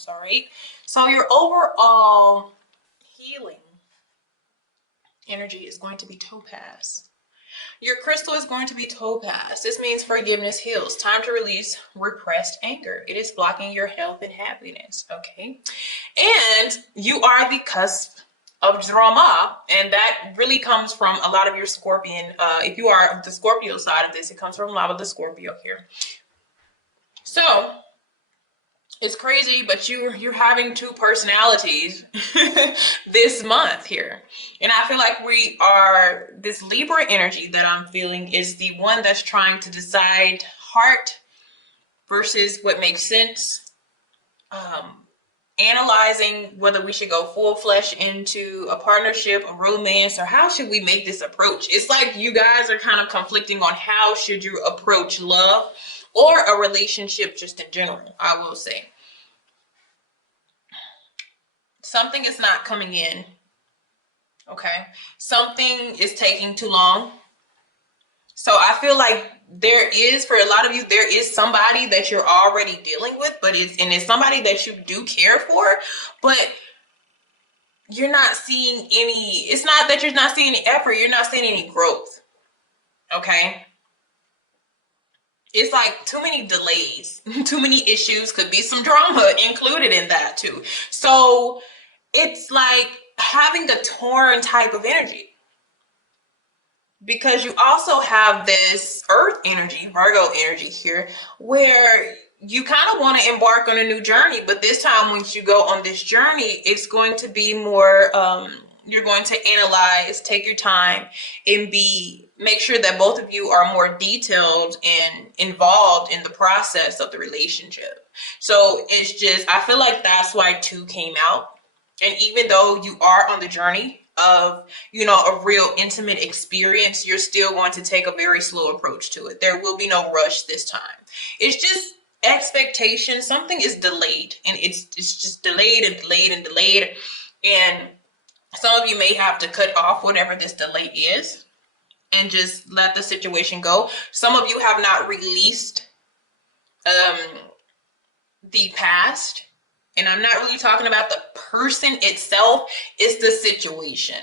problems, all right? So your overall healing energy is going to be topaz. Your crystal is going to be topaz. This means forgiveness heals. Time to release repressed anger. It is blocking your health and happiness, okay? And you are the cusp of drama, and that really comes from a lot of your Scorpion. If you are the Scorpio side of this, it comes from a lot of the Scorpio here. So it's crazy, but you're having two personalities this month here. And I feel like we are, this Libra energy that I'm feeling is the one that's trying to decide heart versus what makes sense. Analyzing whether we should go full flesh into a partnership, a romance, or how should we make this approach. It's like you guys are kind of conflicting on how should you approach love or a relationship just in general, I will say. Something is not coming in, okay? Something is taking too long. So I feel like there is, for a lot of you, there is somebody that you're already dealing with, but it's somebody that you do care for, but you're not seeing any, it's not that you're not seeing any effort, you're not seeing any growth, okay? It's like too many delays, too many issues, could be some drama included in that too. So it's like having a torn type of energy. Because you also have this earth energy, Virgo energy here, where you kind of want to embark on a new journey, but this time once you go on this journey, it's going to be more, you're going to analyze, take your time, and make sure that both of you are more detailed and involved in the process of the relationship. So it's just, I feel like that's why 2 came out. And even though you are on the journey of, a real intimate experience, you're still going to take a very slow approach to it. There will be no rush this time. It's just expectation. Something is delayed, and it's just delayed and delayed and delayed. And some of you may have to cut off whatever this delay is and just let the situation go. Some of you have not released the past. And I'm not really talking about the person itself, it's the situation.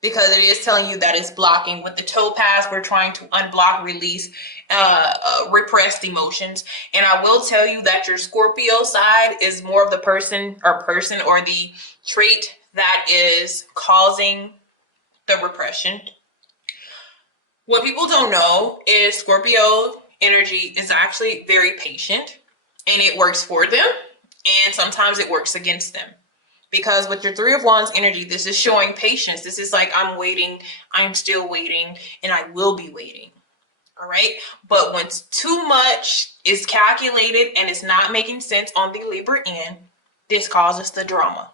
Because it is telling you that it's blocking. With the topaz, we're trying to unblock, release repressed emotions. And I will tell you that your Scorpio side is more of the person or the trait that is causing the repression. What people don't know is Scorpio energy is actually very patient, and it works for them. And sometimes it works against them. Because with your 3 of Wands energy, this is showing patience. This is like, I'm waiting, I'm still waiting, and I will be waiting. All right. But when too much is calculated and it's not making sense on the Libra end, this causes the drama.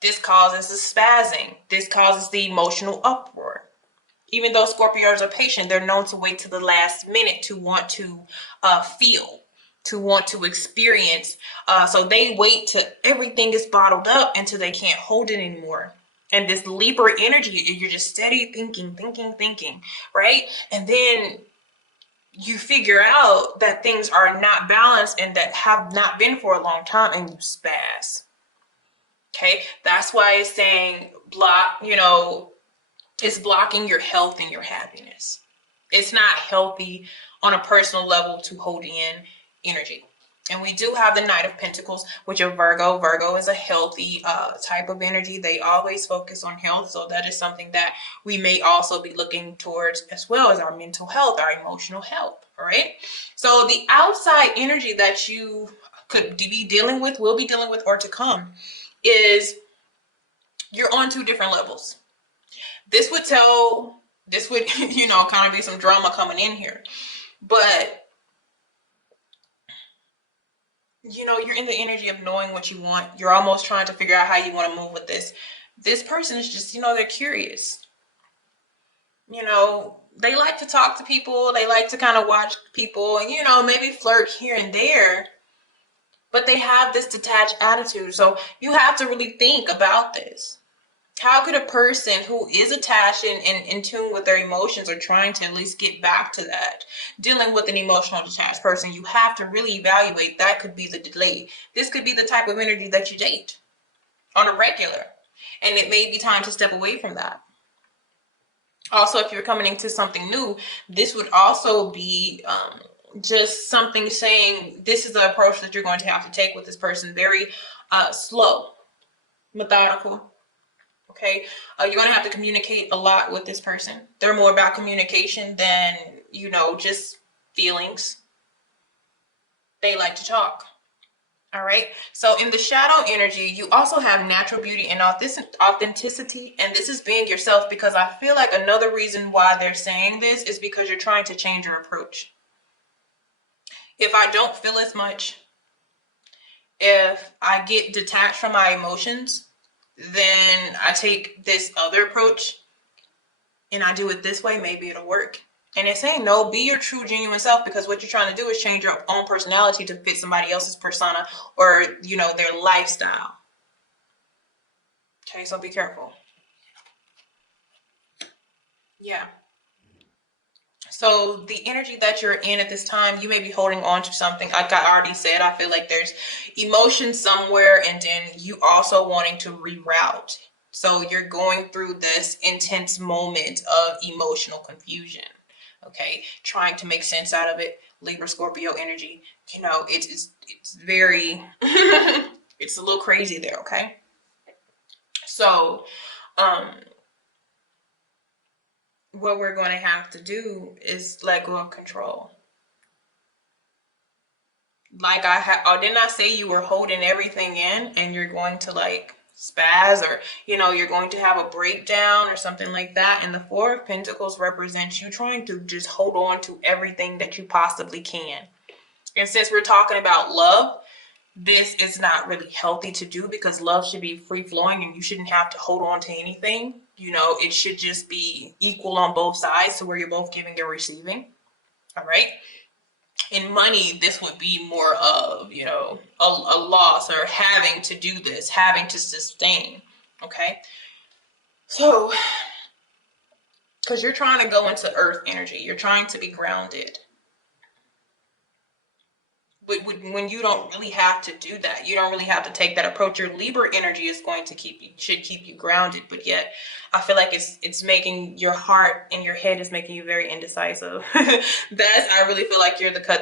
This causes the spazzing. This causes the emotional uproar. Even though Scorpios are patient, they're known to wait to the last minute to want to feel, to want to experience. So they wait till everything is bottled up until they can't hold it anymore. And this Libra energy, you're just steady thinking, right? And then you figure out that things are not balanced and that have not been for a long time, and you spaz. Okay, that's why it's saying block, it's blocking your health and your happiness. It's not healthy on a personal level to hold in energy. And we do have the Knight of Pentacles, which are Virgo. Virgo is a healthy type of energy. They always focus on health. So that is something that we may also be looking towards, as well as our mental health, our emotional health. All right. So the outside energy that you could be dealing with, will be dealing with, or to come, is you're on 2 different levels. This would, kind of be some drama coming in here. But you're in the energy of knowing what you want. You're almost trying to figure out how you want to move with this. This person is just, they're curious. They like to talk to people. They like to kind of watch people and, maybe flirt here and there. But they have this detached attitude. So you have to really think about this. How could a person who is attached and in tune with their emotions, or trying to at least get back to that, dealing with an emotional detached person, you have to really evaluate that could be the delay. This could be the type of energy that you date on a regular, and it may be time to step away from that. Also, if you're coming into something new, this would also be just something saying this is the approach that you're going to have to take with this person. Very slow, methodical. Okay, you're going to have to communicate a lot with this person. They're more about communication than, just feelings. They like to talk. All right. So in the shadow energy, you also have natural beauty and authenticity. And this is being yourself, because I feel like another reason why they're saying this is because you're trying to change your approach. If I don't feel as much, if I get detached from my emotions, then I take this other approach and I do it this way, maybe it'll work. And it's saying, no, be your true, genuine self, because what you're trying to do is change your own personality to fit somebody else's persona or, their lifestyle. Okay, so be careful. Yeah. So the energy that you're in at this time, you may be holding on to something. Like I already said, I feel like there's emotion somewhere, and then you also wanting to reroute. So you're going through this intense moment of emotional confusion. Okay, trying to make sense out of it. Libra, Scorpio energy, it's very it's a little crazy there. Okay, so what we're going to have to do is let go of control. Like didn't I say you were holding everything in and you're going to like spaz, or you're going to have a breakdown or something like that. And the Four of Pentacles represents you trying to just hold on to everything that you possibly can. And since we're talking about love, this is not really healthy to do, because love should be free flowing and you shouldn't have to hold on to anything. It should just be equal on both sides, so where you're both giving and receiving. All right. In money, this would be more of, a loss, or having to do this, having to sustain. Okay. So, because you're trying to go into earth energy, you're trying to be grounded. When you don't really have to do that, you don't really have to take that approach. Your Libra energy is going to should keep you grounded, but yet I feel like it's making your heart and your head is making you very indecisive. I really feel like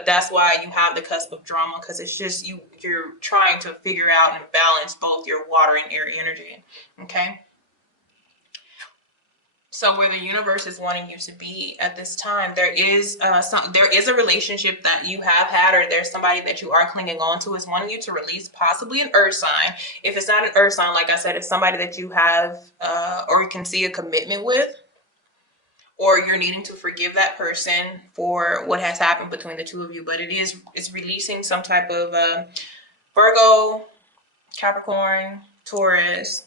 that's why you have the cusp of drama, because it's just you're trying to figure out and balance both your water and air energy. Okay. So where the universe is wanting you to be at this time, there is a relationship that you have had, or there's somebody that you are clinging on to, is wanting you to release, possibly an earth sign. If it's not an earth sign, like I said, it's somebody that you have or you can see a commitment with, or you're needing to forgive that person for what has happened between the two of you. But it's releasing some type of Virgo, Capricorn, Taurus.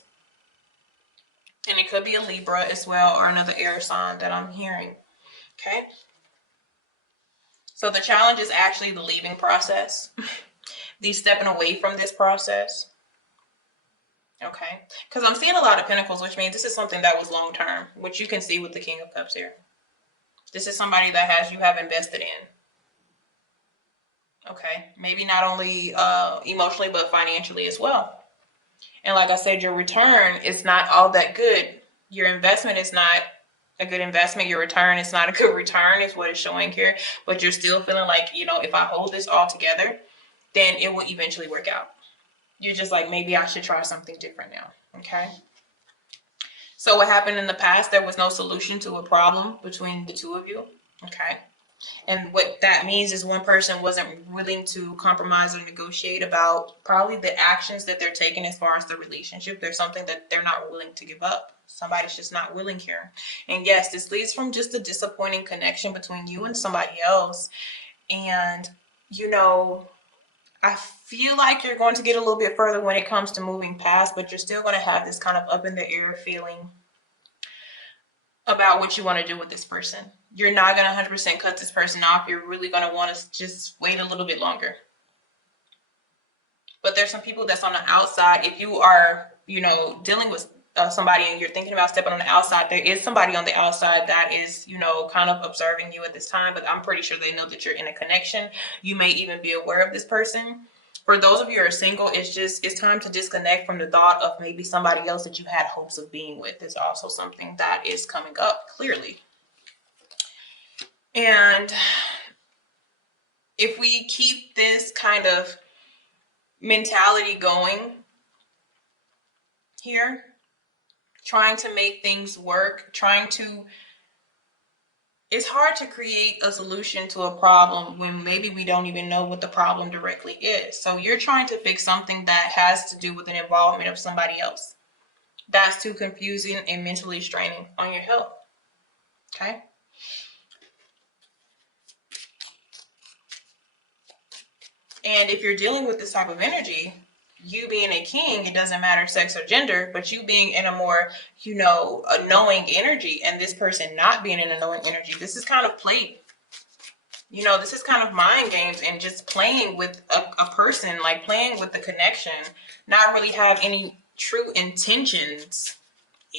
And it could be a Libra as well, or another air sign that I'm hearing. Okay. So the challenge is actually the leaving process. The stepping away from this process. Okay. Because I'm seeing a lot of pentacles, which means this is something that was long term, which you can see with the King of Cups here. This is somebody that you have invested in. Okay. Maybe not only emotionally, but financially as well. And like I said, your return is not all that good. Your investment is not a good investment. Your return is not a good return, is what it's showing here. But you're still feeling like, if I hold this all together, then it will eventually work out. You're just like, maybe I should try something different now. Okay. So what happened in the past, there was no solution to a problem between the two of you. Okay. And what that means is one person wasn't willing to compromise or negotiate about probably the actions that they're taking as far as the relationship. There's something that they're not willing to give up. Somebody's just not willing here. And yes, this leads from just a disappointing connection between you and somebody else. And, I feel like you're going to get a little bit further when it comes to moving past, but you're still going to have this kind of up in the air feeling about what you want to do with this person. You're not going to 100% cut this person off. You're really going to want to just wait a little bit longer. But there's some people that's on the outside. If you are, dealing with somebody and you're thinking about stepping on the outside, there is somebody on the outside that is, you know, kind of observing you at this time, but I'm pretty sure they know that you're in a connection. You may even be aware of this person. For those of you who are single, it's time to disconnect from the thought of maybe somebody else that you had hopes of being with. Is also something that is coming up clearly. And if we keep this kind of mentality going here, trying to make things work, it's hard to create a solution to a problem when maybe we don't even know what the problem directly is. So you're trying to fix something that has to do with an involvement of somebody else. That's too confusing and mentally straining on your health. Okay? And if you're dealing with this type of energy, you being a king, it doesn't matter sex or gender, but you being in a more, you know, a knowing energy, and this person not being in a knowing energy, this is kind of play. You know, this is kind of mind games and just playing with a person, like playing with the connection, not really have any true intentions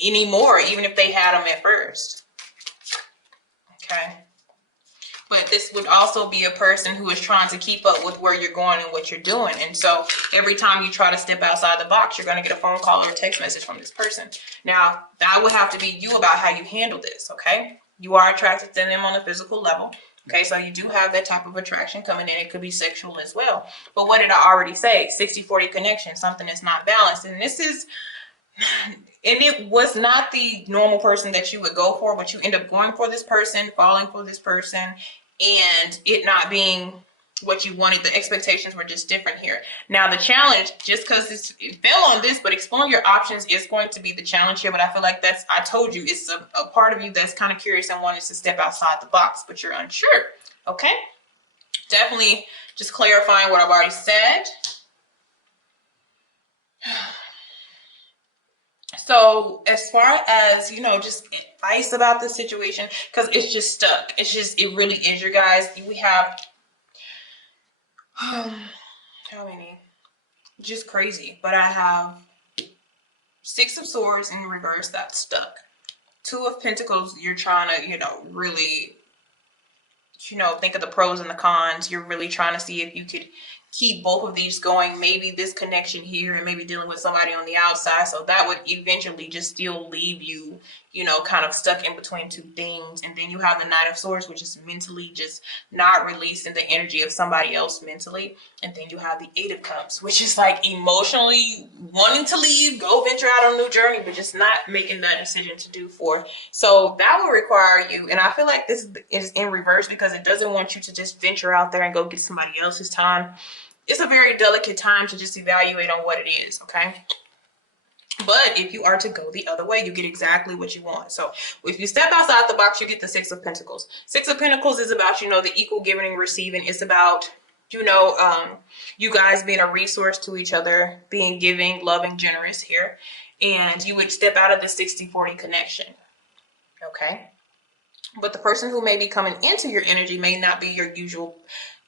anymore, even if they had them at first. Okay. But this would also be a person who is trying to keep up with where you're going and what you're doing. And so every time you try to step outside the box, you're going to get a phone call or a text message from this person. Now, that would have to be you about how you handle this, okay? You are attracted to them on a physical level. Okay, so you do have that type of attraction coming in. It could be sexual as well. But what did I already say? 60-40 connection, something that's not balanced. And this is... And it was not the normal person that you would go for, but you end up going for this person, falling for this person, and it not being what you wanted. The expectations were just different here. Now the challenge, just because it fell on this, but exploring your options is going to be the challenge here. But I feel like I told you, it's a part of you that's kind of curious and wanted to step outside the box, but you're unsure. Okay, definitely just clarifying what I've already said. So as far as, you know, just advice about this situation, because it's just stuck. It really is, you guys. We have, how many? Just crazy. But I have 6 of Swords in reverse, that's stuck. 2 of Pentacles, you're trying to, you know, really, you know, think of the pros and the cons. You're really trying to see if you could keep both of these going, maybe this connection here and maybe dealing with somebody on the outside. So that would eventually just still leave you, you know, kind of stuck in between 2 things. And then you have the Knight of Swords, which is mentally just not releasing the energy of somebody else mentally. And then you have the 8 of Cups, which is like emotionally wanting to leave, go venture out on a new journey, but just not making that decision to do for. So that will require you, and I feel like this is in reverse because it doesn't want you to just venture out there and go get somebody else's time. It's a very delicate time to just evaluate on what it is, okay? But if you are to go the other way, you get exactly what you want. So if you step outside the box, you get the 6 of Pentacles. 6 of Pentacles is about, you know, the equal giving and receiving. It's about, you know, you guys being a resource to each other, being giving, loving, generous here. And you would step out of the 60-40 connection, okay? But the person who may be coming into your energy may not be your usual,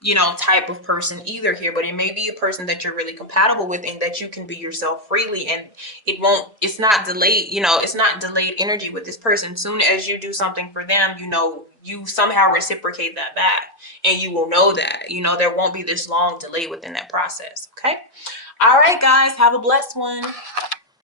you know, type of person either here, but it may be a person that you're really compatible with and that you can be yourself freely, and it's not delayed, you know, it's not delayed energy with this person. Soon as you do something for them, you know, you somehow reciprocate that back, and you will know that, you know, there won't be this long delay within that process. Okay. All right, guys, have a blessed one.